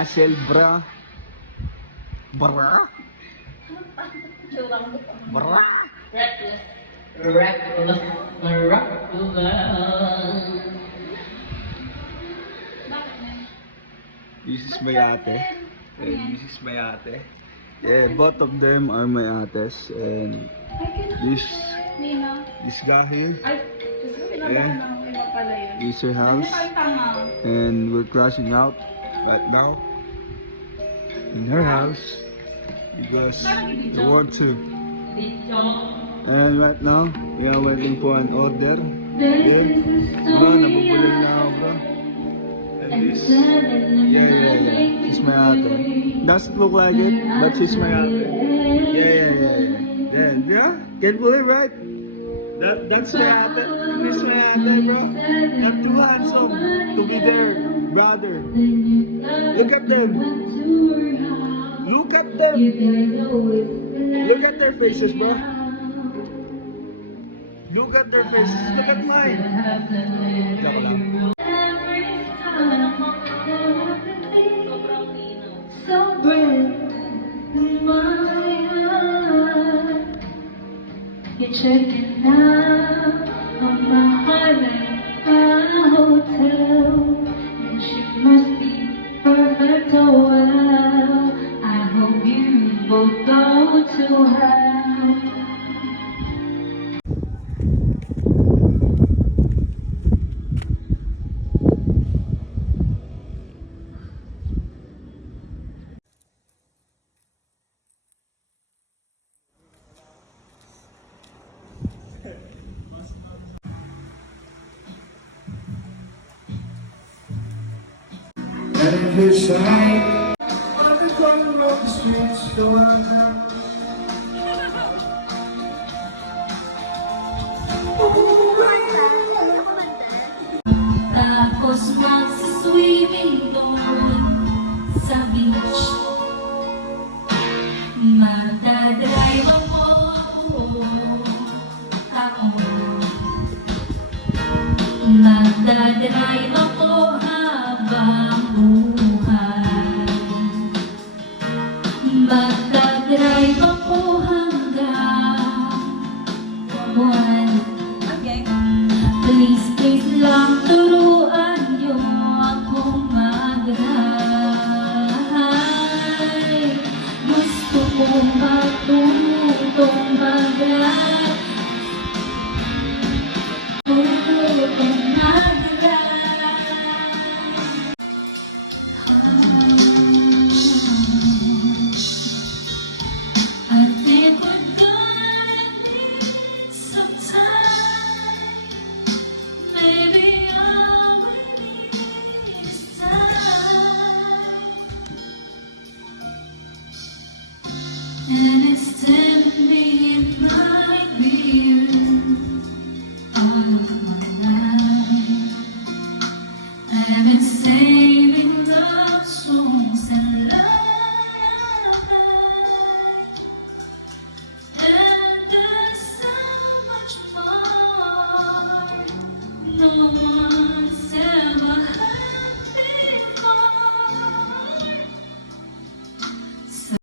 muscle, bra. Bra. Bra. This is my ate. And this is my ate. Yeah, both of them are my ates. And this guy here. Yeah. This is her house. And we're crashing out right now in her house because the War II. And right now we are waiting for an order. Then, bro, nabubulay na ako, bro. And this, yeah. She's my ate. Doesn't look like it, but she's my ate. Yeah. Can't believe, right? That's my ate. This my ate, bro. Not too handsome to be their brother. Look at them. Look at them. Look at their faces, bro. Look at their faces. Look at mine. Joke lang. So bright in my heart. You're checking out on my Highland hotel, and she must be perfect. Oh well, I hope you both go to hell. And his side on the corner of the streets, the one Tapos magsiswimming doon sa beach. Magdadrive ako. Magdadrive ako habang buhay. Magdadrive ako hanggang buwan. Please lang turuan niyo akong mag-ride. Gusto kong matuloy